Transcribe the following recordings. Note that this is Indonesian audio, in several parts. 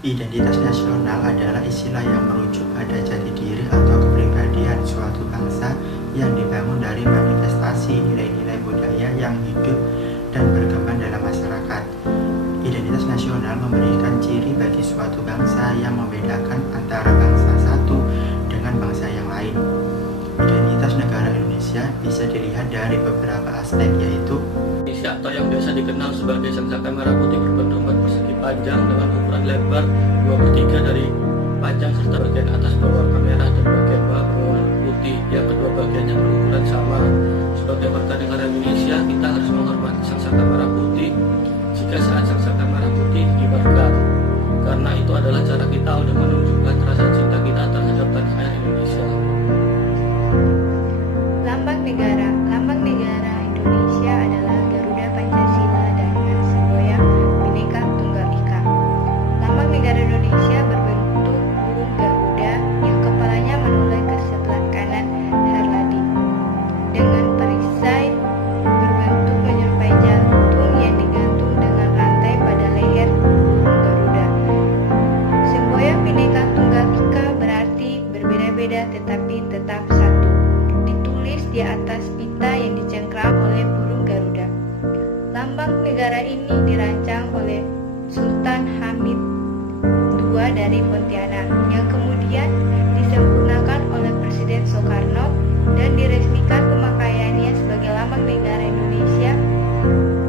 Identitas nasional adalah istilah yang merujuk pada jati diri atau kepribadian suatu bangsa yang dibangun dari manifestasi nilai-nilai budaya yang hidup dan berkembang dalam masyarakat. Identitas nasional memberikan ciri bagi suatu bangsa yang membedakan antara bangsa satu dengan bangsa yang lain. Identitas negara Indonesia bisa dilihat dari beberapa aspek, yaitu Indonesia atau yang biasa dikenal sebagai sangsaka merah putih berbentuk 4 persegi panjang dengan ukuran lebar 2/3 dari panjang serta bagian atas berwarna merah dan bagian bawah berwarna putih yang kedua bagiannya berukuran sama. Sebagai warga negara Indonesia, kita harus menghormati sangsaka merah putih jika saat sangsaka merah putih dikibarkan, karena itu adalah cara kita untuk menunjukkan rasa cinta kita terhadap tanah air Indonesia. Lambang negara Indonesia adalah Garuda Pancasila dengan semboyan Bhinneka Tunggal Ika. Lambang negara Indonesia berbentuk burung Garuda yang kepalanya menoleh ke sebelah kanan Harladi, dengan perisai berbentuk menyerupai jantung yang digantung dengan rantai pada leher burung Garuda. Semboyan Bhinneka Tunggal Ika berarti berbeda-beda tetapi tetap satu, ditulis di atas pita yang dicengkram oleh burung Garuda. Lambang negara ini dirancang oleh Sultan Hamid II dari Pontianak, yang kemudian disempurnakan oleh Presiden Soekarno dan diresmikan pemakaiannya sebagai lambang negara Indonesia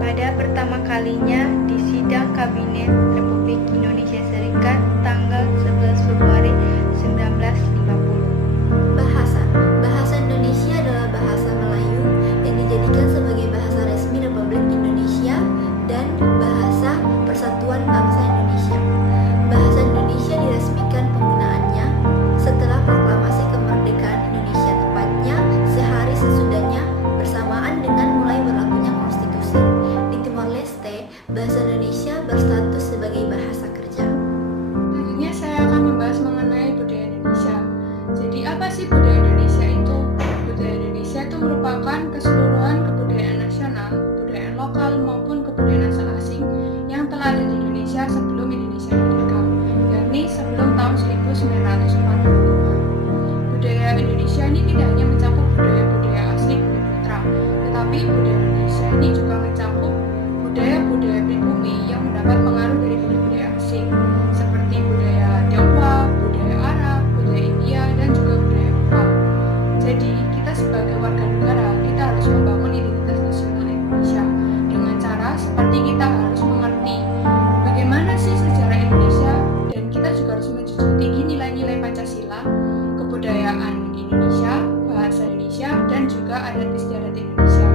pada pertama kalinya di sidang Kabinet Republik Indonesia Serikat tanggal 11 Februari 1950. Bahasa Indonesia adalah bahasa Melayu yang dijadikan sebagai bahasa resmi Republik Indonesia dan bahasa Persatuan Bangsa Indonesia. Bahasa Indonesia diresmikan penggunaannya setelah proklamasi kemerdekaan Indonesia, tepatnya sehari sesudahnya bersamaan dengan mulai berlakunya konstitusi. Di Timor Leste, bahasa Indonesia berstatus sebagai bahasa kerja. Selanjutnya saya akan membahas mengenai budaya Indonesia. Jadi apa sih budaya Indonesia itu? Budaya Indonesia itu merupakan keseluruhan kebudayaan nasional, kebudayaan lokal maupun kebudayaan asal asing yang telah ada di Indonesia sebelum Indonesia merdeka, yakni sebelum tahun 1945. Budaya Indonesia ini tidak hanya mencakup budaya-budaya asli Bumi Putra, tetapi budaya Indonesia ini juga mencakup budaya-budaya pribumi yang mendapat pengaruh dari budaya asing, seperti budaya Tionghoa, budaya Arab, budaya India, dan juga budaya Jepang. Jadi, kita sebagai warga negara, kita harus membangun identitas nasional Indonesia dengan cara seperti kita harus mengerti bagaimana sih sejarah Indonesia, dan kita juga harus menjunjung tinggi nilai-nilai Pancasila, kebudayaan Indonesia, bahasa Indonesia, dan juga adat istiadat Indonesia.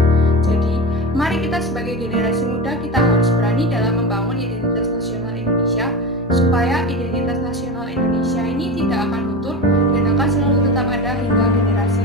Jadi, mari kita sebagai generasi muda, kita harus berani dalam membangun identitas nasional Indonesia, supaya identitas nasional Indonesia ini tidak akan luntur dan akan selalu tetap ada hingga generasi